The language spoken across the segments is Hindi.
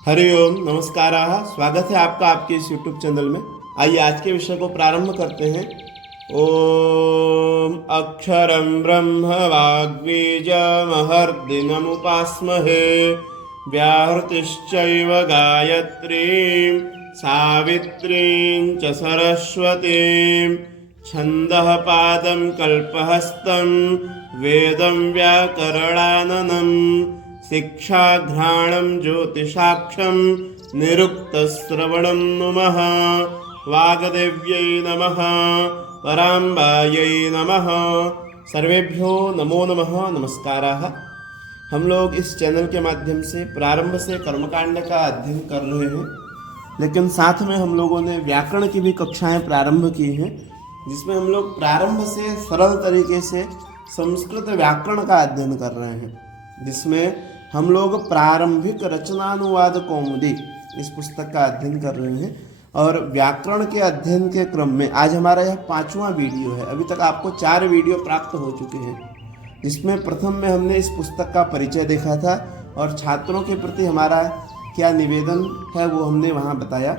हरिओम नमस्काराः। स्वागत है आपका आपके इस यूट्यूब चैनल में। आइए आज के विषय को प्रारंभ करते हैं। ओम अक्षरं ब्रह्म वाग्बीजमहर्दिनमुपास्महे व्याहृतिश्चैव गायत्रीं सावित्रीं च सरस्वतीं छन्दः पादं कल्पहस्तं वेदं व्याकरणाननं शिक्षाघ्राणं ज्योतिषाक्षं निरुक्तश्रवणं नुमः वागदेव्यै नमः पराम्बायै नमः। सर्वेभ्यो नमो नमः नमस्काराः। हम लोग इस चैनल के माध्यम से प्रारंभ से कर्मकांड का अध्ययन कर रहे हैं, लेकिन साथ में हम लोगों ने व्याकरण की भी कक्षाएं प्रारंभ की हैं, जिसमें हम लोग प्रारंभ से सरल तरीके से संस्कृत व्याकरण का अध्ययन कर रहे हैं, जिसमें हम लोग प्रारंभिक रचनानुवाद कौमुदी इस पुस्तक का अध्ययन कर रहे हैं। और व्याकरण के अध्ययन के क्रम में आज हमारा यह 5वां वीडियो है। अभी तक आपको 4 वीडियो प्राप्त हो चुके हैं, जिसमें प्रथम में हमने इस पुस्तक का परिचय देखा था और छात्रों के प्रति हमारा क्या निवेदन है वो हमने वहाँ बताया।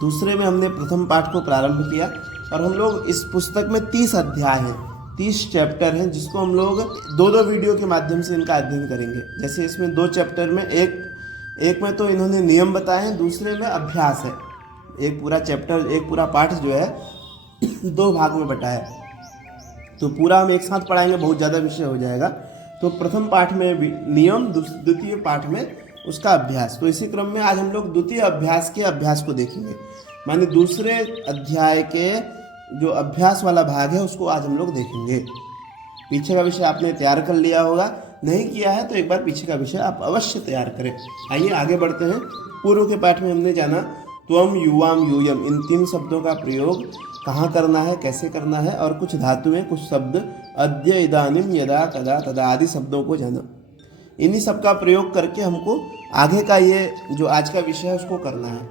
दूसरे में हमने प्रथम पाठ को प्रारंभ किया और हम लोग इस पुस्तक में 30 अध्याय हैं, 30 चैप्टर हैं, जिसको हम लोग 2-2 वीडियो के माध्यम से इनका अध्ययन करेंगे। जैसे इसमें 2 चैप्टर में एक में तो इन्होंने नियम बताए हैं, दूसरे में अभ्यास है। एक पूरा चैप्टर, एक पूरा पाठ जो है 2 भाग में बटा है, तो पूरा हम एक साथ पढ़ाएंगे, बहुत ज़्यादा विषय हो जाएगा। तो प्रथम पाठ में नियम, द्वितीय पाठ में उसका अभ्यास। तो इसी क्रम में आज हम लोग द्वितीय अभ्यास के अभ्यास को देखेंगे, माने दूसरे अध्याय के जो अभ्यास वाला भाग है उसको आज हम लोग देखेंगे। पीछे का विषय आपने तैयार कर लिया होगा, नहीं किया है तो एक बार पीछे का विषय आप अवश्य तैयार करें। आइए आगे बढ़ते हैं। पूर्व के पाठ में हमने जाना त्वम युवाम यूयम, इन 3 शब्दों का प्रयोग कहाँ करना है, कैसे करना है, और कुछ धातुएं, कुछ शब्द अद्य, इदानीम, यदा, तदा, तदा आदि शब्दों को जाना। इन्हीं सब का प्रयोग करके हमको आगे का ये जो आज का विषय है उसको करना है।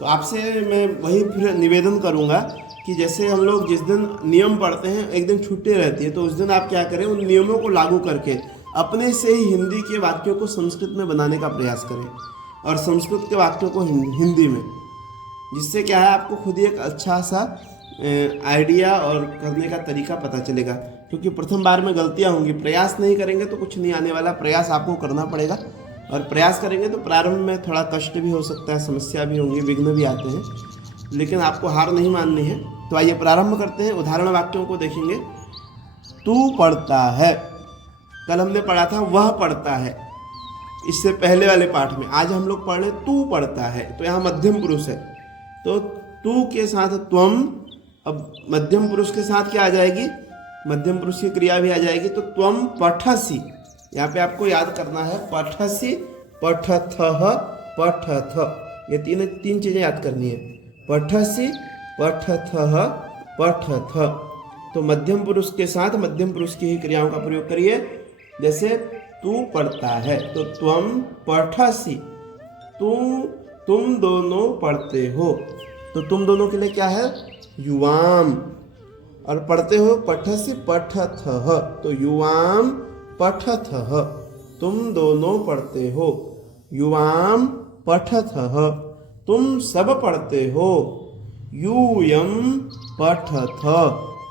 तो आपसे मैं वही फिर निवेदन करूँगा कि जैसे हम लोग जिस दिन नियम पढ़ते हैं, एक दिन छुट्टी रहती है, तो उस दिन आप क्या करें, उन नियमों को लागू करके अपने से ही हिंदी के वाक्यों को संस्कृत में बनाने का प्रयास करें और संस्कृत के वाक्यों को हिंदी में, जिससे क्या है आपको खुद ही एक अच्छा सा आइडिया और करने का तरीका पता चलेगा। क्योंकि प्रथम बार में गलतियां होंगी, प्रयास नहीं करेंगे तो कुछ नहीं आने वाला, प्रयास आपको करना पड़ेगा। और प्रयास करेंगे तो प्रारंभ में थोड़ा कष्ट भी हो सकता है, समस्या भी होंगी, विघ्न भी आते हैं, लेकिन आपको हार नहीं माननी है। तो आइए प्रारंभ करते हैं। उदाहरण वाक्यों को देखेंगे। तू पढ़ता है, कल हमने पढ़ा था वह पढ़ता है, इससे पहले वाले पाठ में। आज हम लोग पढ़ रहे तू पढ़ता है, तो यहाँ मध्यम पुरुष है, तो तू के साथ त्वम, अब मध्यम पुरुष के साथ क्या आ जाएगी, मध्यम पुरुष की क्रिया भी आ जाएगी। तो त्वम पठसी, यहाँ पे आपको याद करना है पठसी, पठथः, पठथ, ये तीन चीजें याद करनी है। पठसी, पठथः, पठथ। तो मध्यम पुरुष के साथ मध्यम पुरुष की ही क्रियाओं का प्रयोग करिए। जैसे तू पढ़ता है तो त्वम पठसी, तुम दोनों पढ़ते हो, तो तुम दोनों के लिए क्या है, युवाम, और पढ़ते हो पठसी पठथः, तो युवाम पठथः, तुम दोनों पढ़ते हो, युवाम पठथः, तुम सब पढ़ते हो, यूयम पठथ,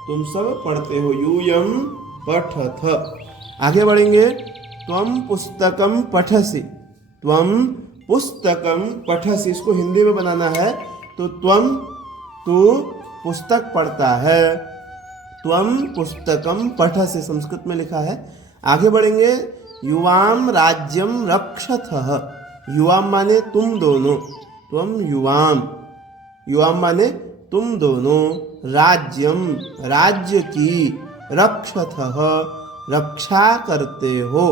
तुम सब पढ़ते हो, यूयम पठथ। आगे बढ़ेंगे। त्वम पुस्तकम पठसी, त्वम पुस्तकम पठसी, इसको हिंदी में बनाना है तो त्वम, तू पुस्तक पढ़ता है, त्वम पुस्तकम पठसी संस्कृत में लिखा है। आगे बढ़ेंगे। युवाम राज्यम रक्षथः, युवाम माने तुम दोनों, त्वम युवाम, युवाम माने तुम दोनों, राज्यम राज्य की, रक्षथः रक्षा करते हो,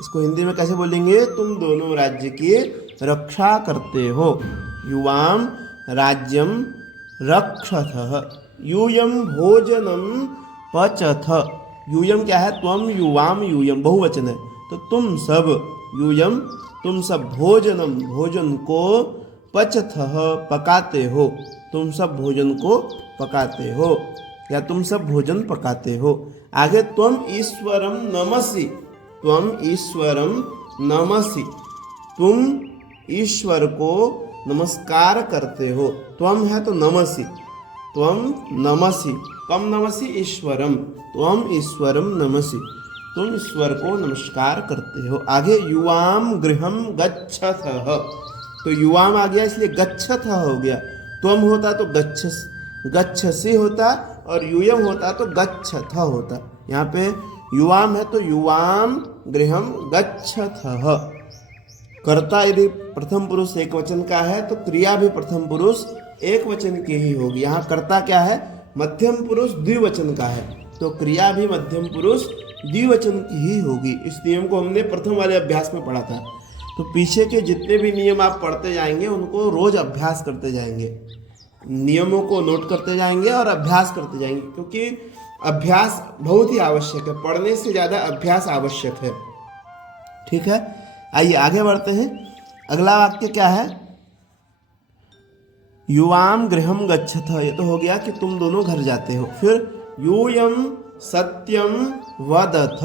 इसको हिंदी में कैसे बोलेंगे, तुम दोनों राज्य की रक्षा करते हो, युवाम राज्यम रक्षथः। यूयम भोजनम पचथ, यूयम क्या है, त्वम युवाम, यूयम बहुवचन है, तो तुम सब, यूयम तुम सब, भोजनम भोजन को, पचथः पकाते हो, तुम सब भोजन को पकाते हो, या तुम सब भोजन पकाते हो। आगे त्वम ईश्वरम नमसि, त्वम ईश्वरम नमसि, तुम ईश्वर को नमस्कार करते हो। त्वम है तो नमसि, त्वम नमसि, कम नमसि ईश्वरम, त्वम ईश्वरम नमसि, तुम ईश्वर को नमस्कार करते हो। आगे युवाम गृहम गच्छथः, तो युवाम आ गया इसलिए गच्छथः हो गया। त्वम होता तो गच्छसि होता और यूयम होता तो गच्छथ होता। यहाँ पे युवाम है तो युवाम गृहम गच्छथः। कर्ता यदि प्रथम पुरुष एक वचन का है तो क्रिया भी प्रथम पुरुष एक वचन की ही होगी। यहाँ कर्ता क्या है, मध्यम पुरुष द्विवचन का है, तो क्रिया भी मध्यम पुरुष द्विवचन की ही होगी। इस नियम को हमने प्रथम वाले अभ्यास में पढ़ा था। तो पीछे के जितने भी नियम आप पढ़ते जाएंगे उनको रोज अभ्यास करते जाएंगे, नियमों को नोट करते जाएंगे और अभ्यास करते जाएंगे, क्योंकि अभ्यास बहुत ही आवश्यक है, पढ़ने से ज़्यादा अभ्यास आवश्यक है। ठीक है, आइए आगे बढ़ते हैं। अगला वाक्य क्या है, युवाम गृहम गच्छथ, ये तो हो गया कि तुम दोनों घर जाते हो। फिर यूयम सत्यम वदथ,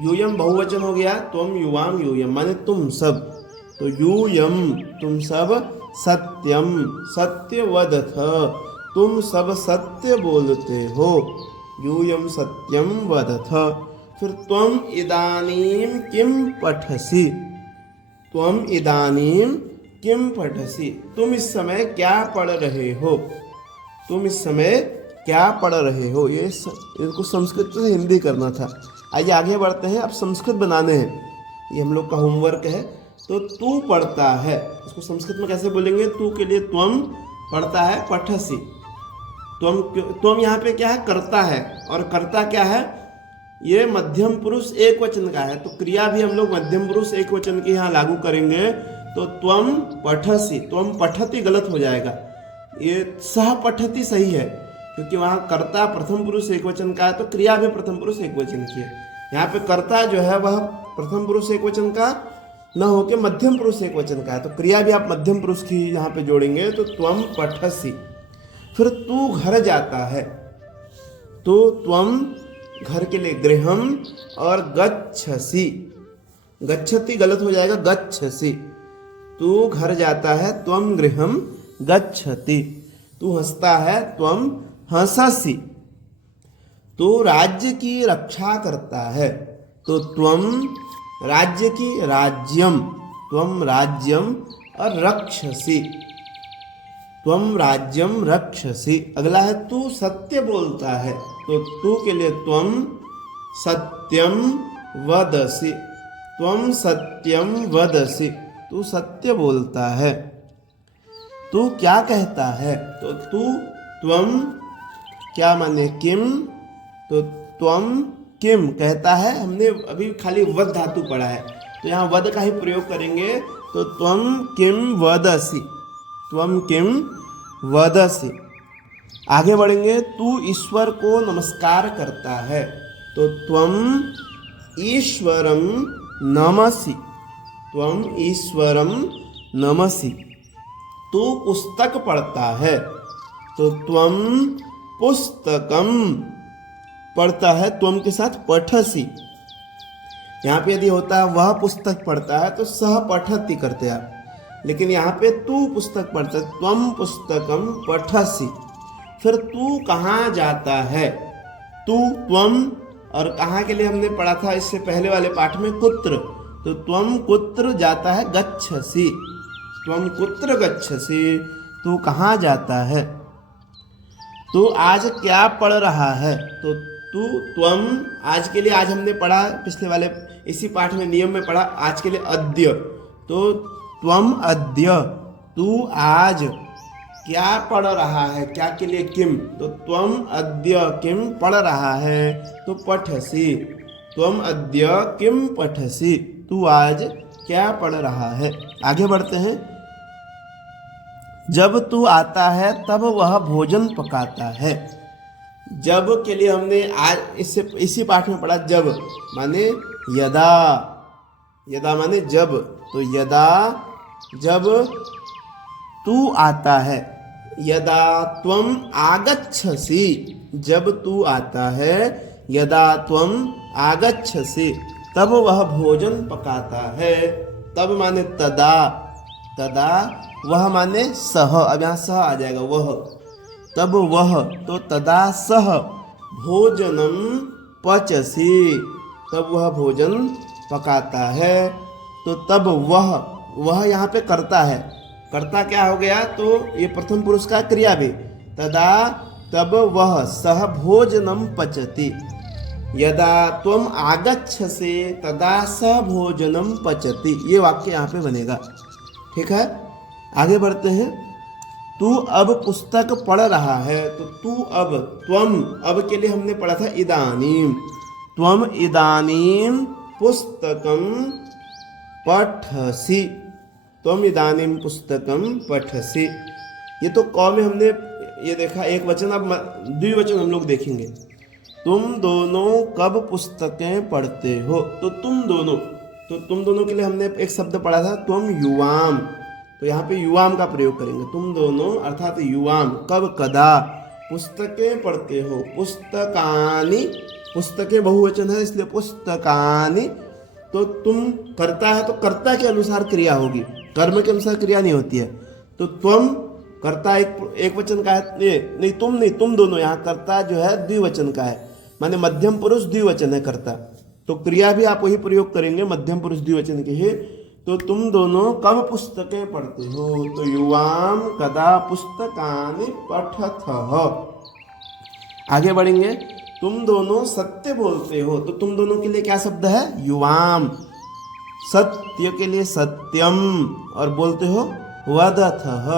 यूयम बहुवचन हो गया, तुम युवाम यूयम माने तुम सब, तो यूयम तुम सब, सत्यम सत्य वदथ तुम सब सत्य बोलते हो, यूयम सत्यम वदथ। फिर त्वम इदानीम किम पठसि, त्वम इदानीम किम पठसि, तुम इस समय क्या पढ़ रहे हो, तुम इस समय क्या पढ़ रहे हो। ये इनको संस्कृत से हिंदी करना था। आइए आगे बढ़ते हैं, अब संस्कृत बनाने हैं, ये हम लोग का होमवर्क है। तो तू पढ़ता है, इसको संस्कृत में कैसे बोलेंगे, तू के लिए त्वम, पढ़ता है पठसि। त्वम यहाँ पे क्या है, करता है, और करता क्या है, ये मध्यम पुरुष एक वचन का है, तो क्रिया भी हम लोग मध्यम पुरुष एक वचन की यहाँ लागू करेंगे। तो त्वम पठसि, त्वम पठति गलत हो जाएगा, ये सह पठति सही है, क्योंकि वहाँ कर्ता प्रथम पुरुष एक वचन का है, तो क्रिया भी प्रथम पुरुष एक वचन की है। यहाँ पे कर्ता जो है वह प्रथम पुरुष एक वचन का न होके मध्यम पुरुष एक वचन का है, तो क्रिया भी आप मध्यम पुरुष की यहाँ पे जोड़ेंगे, तो त्वम पठसि। फिर तू घर जाता है, तो त्वम घर के लिए गृहम और गच्छसि, गच्छति गलत हो जाएगा, गच्छसि, तू घर जाता है, त्वम गृहम गच्छति, तू हंसता है, त्वम हंससि, तू राज्य की रक्षा करता है, तो त्वम राज्य की, राज्यम, त्वम राज्यम और रक्षसि, त्वम राज्यम रक्षसि। अगला है तू सत्य बोलता है, तो तू के लिए त्वम सत्यम वदसि, त्वम सत्यम वदसि, तू सत्य बोलता है। तू क्या कहता है, तो तू, त्वम क्या माने किम, तो त्वम किम कहता है। हमने अभी खाली वद धातु पढ़ा है, तो यहाँ वद का ही प्रयोग करेंगे, तो त्वम किम वदसि, त्वम किम वदसि। आगे बढ़ेंगे, तू ईश्वर को नमस्कार करता है, तो त्वम ईश्वरम नमसि, त्वम ईश्वरम नमसि। तू पुस्तक पढ़ता है, तो त्वम पुस्तकम, पढ़ता है त्वम के साथ पठसि। यहाँ पे यदि होता है वह पुस्तक पढ़ता है तो सह पठति करते आप, लेकिन यहाँ पे तू पुस्तक पढ़ता है, त्वम पुस्तकम पठसि। फिर तू कहाँ जाता है, तू, त्वम, और कहाँ के लिए हमने पढ़ा था इससे पहले वाले पाठ में, कुत्र, तो त्वम कुत्र जाता है, गच्छसि, त्वम कुत्र गच्छसि, तू कहाँ जाता है। तू आज क्या पढ़ रहा है, तो तू, त्वम, आज के लिए, आज हमने पढ़ा पिछले वाले इसी पाठ में नियम में पढ़ा, आज के लिए अद्य, तो त्वम अद्य, तू आज क्या पढ़ रहा है, क्या के लिए किम, तो त्वम अद्य किम पढ़ रहा है, तो पठसि, त्वम अद्य किम पठसि, तू आज क्या पढ़ रहा है। आगे बढ़ते हैं, जब तू आता है तब वह भोजन पकाता है। जब के लिए हमने आज इससे इसी पाठ में पढ़ा, जब माने यदा, यदा माने जब, तो यदा जब तू आता है, यदा त्वम आगच्छसि, जब तू आता है, यदा त्वम आगच्छसि, तब वह भोजन पकाता है। तब माने तदा, तदा वह माने सह, अब यहाँ सह आ जाएगा वह, तब वह, तो तदा सह भोजनम पचसी, तब वह भोजन पकाता है। तो तब वह यहाँ पे करता है, कर्ता क्या हो गया, तो ये प्रथम पुरुष का क्रिया भी, तदा तब वह सह भोजनम पचति, यदा त्वम आगच्छसे तदा सह भोजनम पचति, ये वाक्य यहाँ पे बनेगा। ठीक है, आगे बढ़ते हैं। तू अब पुस्तक पढ़ रहा है, तो तू अब, त्वम अब के लिए हमने पढ़ा था इदानीम, त्वम इदानीम पुस्तकम पठसि, त्वम इदानीम पुस्तकम पठसि। ये तो क में हमने ये देखा एक वचन, अब द्विवचन हम लोग देखेंगे। तुम दोनों कब पुस्तकें पढ़ते हो, तो तुम दोनों, तो तुम दोनों के लिए हमने एक शब्द पढ़ा था त्वम युवाम, तो यहाँ पे युवाम का प्रयोग करेंगे। तुम दोनों अर्थात युवाम कब कदा पुस्तकें पढ़ते हो, पुस्तकानि, पुस्तकें बहुवचन है इसलिए पुस्तकानि, तो तुम करता है तो कर्ता के अनुसार क्रिया होगी, कर्म के अनुसार क्रिया नहीं होती है। तो त्वम कर्ता एक वचन का है, नहीं तुम नहीं, तुम दोनों, यहाँ कर्ता जो है द्विवचन का है, माने मध्यम पुरुष द्विवचन है कर्ता, तो क्रिया भी आप वही प्रयोग करेंगे मध्यम पुरुष द्विवचन के ही। तो तुम दोनों कब पुस्तकें पढ़ते हो, तो युवाम कदा पुस्तकानि पठथः। आगे बढ़ेंगे। तुम दोनों सत्य बोलते हो, तो तुम दोनों के लिए क्या शब्द है, युवाम, सत्य के लिए सत्यम, और बोलते हो वदथः,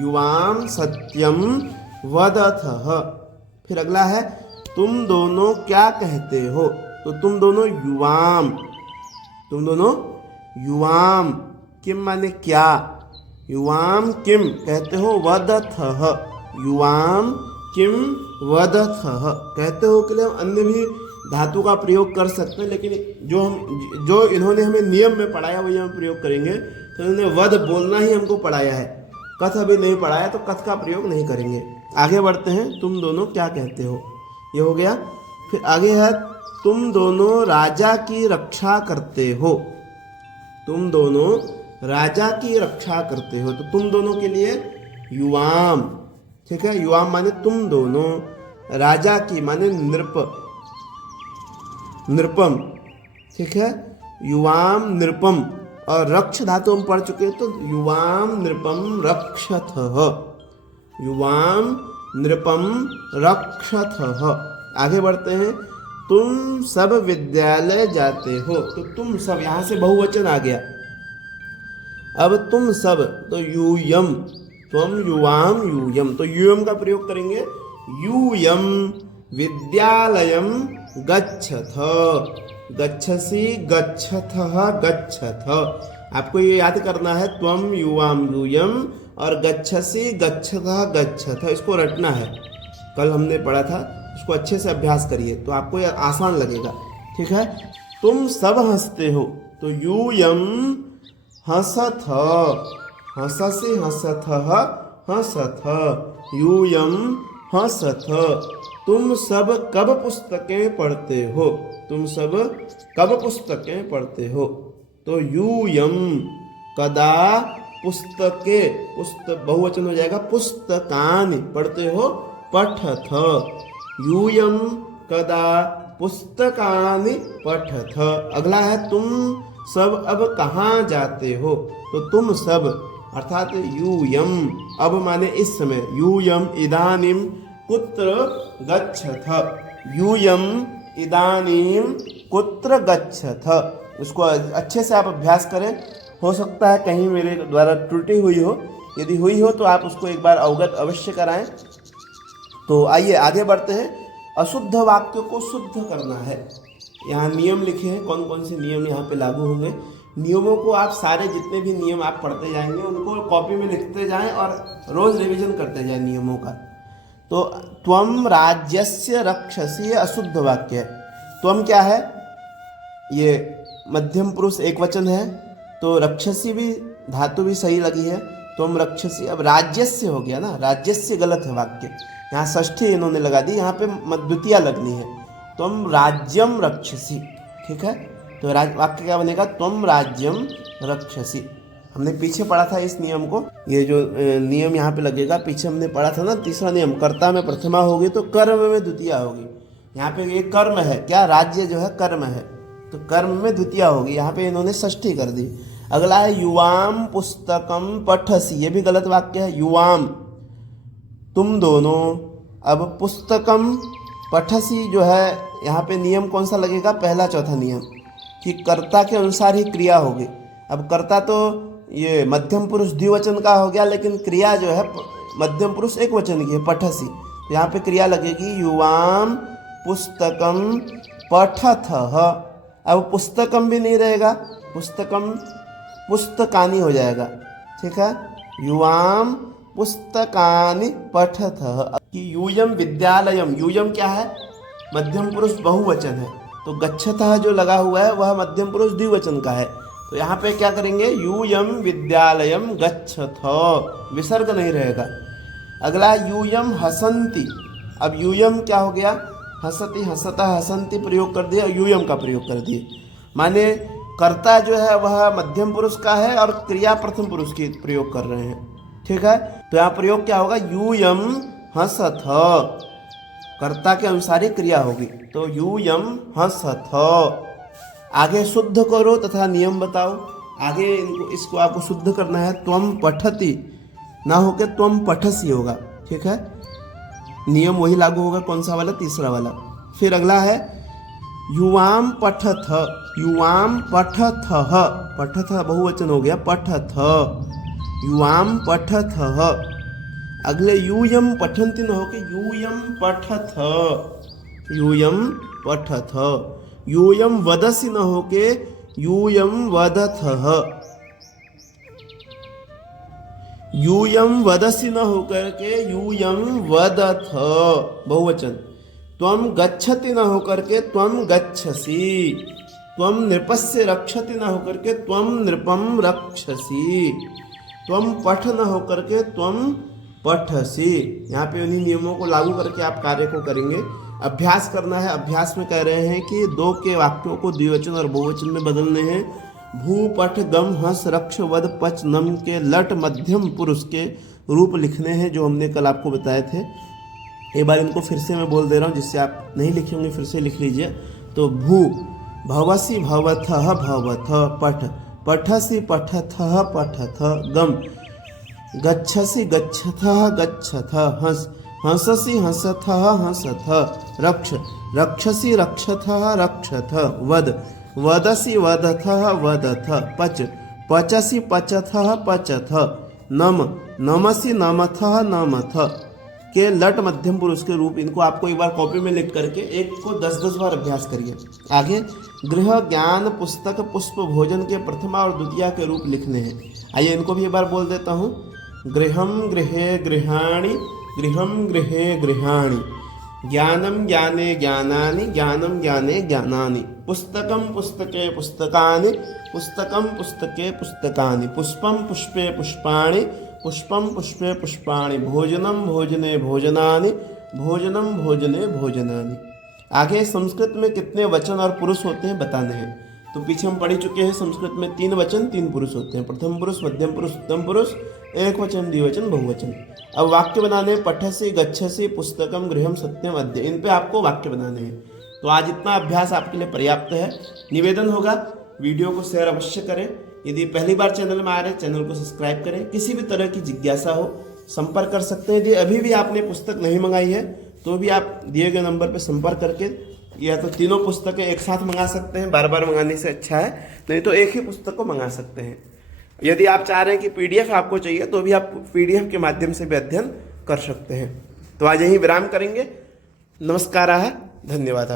युवाम सत्यम वदथः। फिर अगला है तुम दोनों क्या कहते हो, तो तुम दोनों युवाम, तुम दोनों युवाम, किम माने क्या, युवाम किम कहते हो, वदथः, युवाम किम वदथः कहते हो के लिए हम अन्य भी धातु का प्रयोग कर सकते हैं, लेकिन जो इन्होंने हमें नियम में पढ़ाया वही हम प्रयोग करेंगे। तो इन्होंने वद बोलना ही हमको पढ़ाया है, कथ अभी नहीं पढ़ाया, तो कथ का प्रयोग नहीं करेंगे। आगे बढ़ते हैं। तुम दोनों क्या कहते हो, ये हो गया। फिर आगे है तुम दोनों राजा की रक्षा करते हो, तुम दोनों राजा की रक्षा करते हो, तो तुम दोनों के लिए युवाम, ठीक है, युवाम माने तुम दोनों, राजा की माने नृपम, ठीक है, युवाम नृपम, और रक्ष धातु हम पढ़ चुके हैं, तो युवाम नृपम रक्षथः, युवाम नृपम रक्षथः। आगे बढ़ते हैं। तुम सब विद्यालय जाते हो, तो तुम सब, यहाँ से बहुवचन आ गया। अब तुम सब, तो यूयम, त्वम युवाम यूयम, तो यूयम का प्रयोग करेंगे। यूयम विद्यालयम गच्छथ, गच्छसि गच्छथः गच्छथ। आपको ये याद करना है, त्वम युवाम यूयम और गच्छसि गच्छथः गच्छथ, इसको रटना है। कल हमने पढ़ा था, इसको अच्छे से अभ्यास करिए तो आपको ये आसान लगेगा। ठीक है। तुम सब हंसते हो, तो यूयम हंसथ, हंससि हंसथः हंसथ, यूयम हंसथ। तुम सब कब पुस्तकें पढ़ते हो, तुम सब कब पुस्तकें पढ़ते हो, तो यूयम कदा पुस्तकें, पुस्तक बहुवचन हो जाएगा, पुस्तकानि पढ़ते हो, पठथ। यूयम कदा पुस्तकानि पठथ। अगला है तुम सब अब कहाँ जाते हो, तो तुम सब अर्थात यूयम, अब माने इस समय, यूयम इदानीम कुत्र गच्छथ, यूयम इदानीम कुत्र गच्छथ। उसको अच्छे से आप अभ्यास करें। हो सकता है कहीं मेरे द्वारा त्रुटि हुई हो, यदि हुई हो तो आप उसको एक बार अवगत अवश्य कराएं। तो आइए आगे बढ़ते हैं। अशुद्ध वाक्य को शुद्ध करना है। यहाँ नियम लिखे हैं, कौन कौन से नियम यहाँ पे लागू होंगे। नियमों को आप सारे जितने भी नियम आप पढ़ते जाएंगे उनको कॉपी में लिखते जाएं और रोज रिवीजन करते जाएं नियमों का। तो त्वम राज्यस्य रक्षसि, ये अशुद्ध वाक्य है। त्वम क्या है, ये मध्यम पुरुष एक वचन है, तो रक्षसी भी धातु भी सही लगी है, त्वम रक्षसी। अब राज्यस्य हो गया ना, राज्यस्य गलत है वाक्य, यहाँ षष्ठी इन्होंने लगा दी, यहाँ पे द्वितीया लगनी है। त्वम राज्यम रक्षसि, ठीक है। तो वाक्य क्या बनेगा, त्वम राज्यम रक्षसि। हमने पीछे पढ़ा था इस नियम को, ये जो नियम यहाँ पे लगेगा, पीछे हमने पढ़ा था ना तीसरा नियम, कर्ता में प्रथमा होगी तो कर्म में द्वितीया होगी। यहाँ पे ये कर्म है क्या, राज्य जो है कर्म है, तो कर्म में द्वितीया होगी, यहाँ पे इन्होंने षष्ठी कर दी। अगला है युवाम पुस्तकम पठसी, ये भी गलत वाक्य है, युवाम तुम दोनों। अब पुस्तकम पठसी जो है, यहाँ पे नियम कौन सा लगेगा, पहला चौथा नियम, कि कर्ता के अनुसार ही क्रिया होगी। अब कर्ता तो ये मध्यम पुरुष द्विवचन का हो गया, लेकिन क्रिया जो है मध्यम पुरुष एक वचन की है, पठसी, तो यहाँ पे क्रिया लगेगी युवाम पुस्तकम पठथः। अब पुस्तकम भी नहीं रहेगा, पुस्तकम पुस्तकानि हो जाएगा, ठीक है, युवाम पुस्तकानि पठथः। कि यूयम विद्यालयम, यूयम क्या है, मध्यम पुरुष बहुवचन है, तो गच्छतः जो लगा हुआ है वह मध्यम पुरुष द्विवचन का है, तो यहाँ पे क्या करेंगे, यूयम विद्यालयम गच्छथ, विसर्ग नहीं रहेगा। अगला यूयम हसंती, अब यूयम क्या हो गया, हसती हसता हसंती प्रयोग कर दिया, यूयम का प्रयोग कर दिए, माने कर्ता जो है वह मध्यम पुरुष का है और क्रिया प्रथम पुरुष की प्रयोग कर रहे हैं, ठीक है। तो यहाँ प्रयोग क्या होगा, यूयम हसथ, कर्ता के अनुसार ही क्रिया होगी, तो यूयम हसथ। आगे शुद्ध करो तथा नियम बताओ, आगे इसको आपको शुद्ध करना है, त्वम पठति ना होके त्वम पठसी होगा, ठीक है, नियम वही लागू होगा, कौन सा वाला, तीसरा वाला। फिर अगला है युवाम पठथ, युवाम पठथः, पठथ बहुवचन हो गया, पठथ, युवाम पठथः। अगले यूयम पठन्ति न होके यूयम पठथ, यूयम पठथ, यूयम वदसि न होके यूयम वदथः, यूयम वदसि न होकर के यूयम वदथ बहुवचन, त्वम गच्छति न होकर के त्वम गच्छसि, त्वम नृपस्य रक्षति न होकर के त्वम नृपम रक्षसि, त्वम पठ न होकर के त्वम पठसी। यहाँ पे उन्हीं नियमों को लागू करके आप कार्य को करेंगे। अभ्यास करना है, अभ्यास में कह रहे हैं कि दो के वाक्यों को द्विवचन और बहुवचन में बदलने हैं। भू पठ गम हंस रक्ष वद पच नम के लट मध्यम पुरुष के रूप लिखने हैं, जो हमने कल आपको बताए थे। एक बार इनको फिर से मैं बोल दे रहा हूँ, जिससे आप नहीं लिखे होंगे फिर से लिख लीजिए। तो भू भवसी भवथः भवथ, पठ पठसी पठथः पठथ, गम गच्छसि गच्छथः गच्छथ, हंस हंससि हंसथः हंसथ, रक्ष रक्षसि रक्षथः रक्षथ, वद वदसि वदथः वदथ, पच पचसि पचथः पचथ, नम नमसि नमथः नमथ के लट मध्यम पुरुष के रूप। इनको आपको एक बार कॉपी में लिख करके एक को 10-10 बार अभ्यास करिए। आगे गृह ज्ञान पुस्तक पुष्प भोजन के प्रथमा और द्वितीया के रूप लिखने हैं। आइए इनको भी एक बार बोल देता हूँ। गृहं गृहे गृहाणि, गृहं गृहे गृहाणि, ज्ञानं ज्ञाने ज्ञानानि, ज्ञानं ज्ञाने ज्ञानानि, पुस्तकं पुस्तके पुस्तकानि, पुस्तकं पुस्तके पुस्तकानि, पुष्पं पुष्पे पुष्पाणि, पुष्पं पुष्पे पुष्पाणि, भोजनं भोजने भोजनानि, भोजनं भोजने भोजनानि। आगे संस्कृत में कितने वचन और पुरुष होते हैं बताने हैं। तो पीछे हम पढ़ चुके हैं, संस्कृत में 3 वचन 3 पुरुष होते हैं, प्रथम पुरुष मध्यम पुरुष उत्तम पुरुष, एक वचन द्विवचन बहुवचन। अब वाक्य बनाने, पठसी गच्छसी पुस्तकम गृहम सत्यम अद्य, इन पे आपको वाक्य बनाने हैं। तो आज इतना अभ्यास आपके लिए पर्याप्त है। निवेदन होगा वीडियो को शेयर अवश्य करें। यदि पहली बार चैनल में आ रहे हैं चैनल को सब्सक्राइब करें। किसी भी तरह की जिज्ञासा हो संपर्क कर सकते हैं। यदि अभी भी आपने पुस्तक नहीं मंगाई है तो भी आप दिए गए नंबर पर संपर्क करके या तो तीनों पुस्तकें एक साथ मंगा सकते हैं, बार बार मंगाने से अच्छा है, नहीं तो एक ही पुस्तक को मंगा सकते हैं। यदि आप चाह रहे हैं कि PDF आपको चाहिए तो भी आप PDF के माध्यम से भी अध्ययन कर सकते हैं। तो आज यहीं विराम करेंगे। नमस्कार, धन्यवाद।